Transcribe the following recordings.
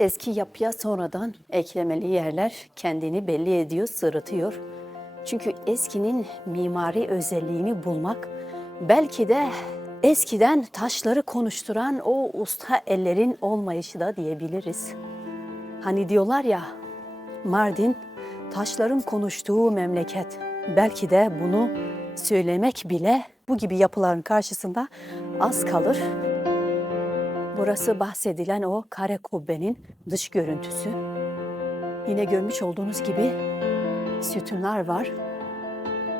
eski yapıya sonradan eklemeli yerler kendini belli ediyor, sırıtıyor. Çünkü eskinin mimari özelliğini bulmak belki de eskiden taşları konuşturan o usta ellerin olmayışı da diyebiliriz. Hani diyorlar ya Mardin taşların konuştuğu memleket. Belki de bunu söylemek bile bu gibi yapıların karşısında az kalır. Burası bahsedilen o kare kubbenin dış görüntüsü. Yine görmüş olduğunuz gibi sütunlar var.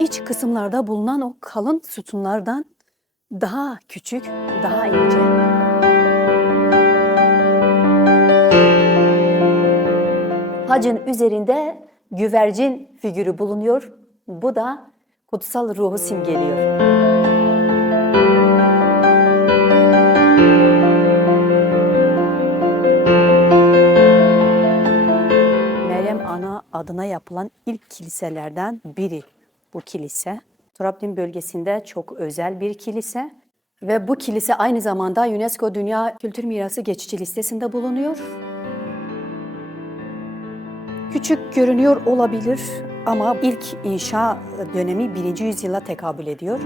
İç kısımlarda bulunan o kalın sütunlardan daha küçük, daha ince. Hacın üzerinde güvercin figürü bulunuyor. Bu da kutsal ruhu simgeliyor. Adına yapılan ilk kiliselerden biri bu kilise. Trabzon bölgesinde çok özel bir kilise ve bu kilise aynı zamanda UNESCO Dünya Kültür Mirası geçici listesinde bulunuyor. Küçük görünüyor olabilir ama ilk inşa dönemi 1. yüzyıla tekabül ediyor.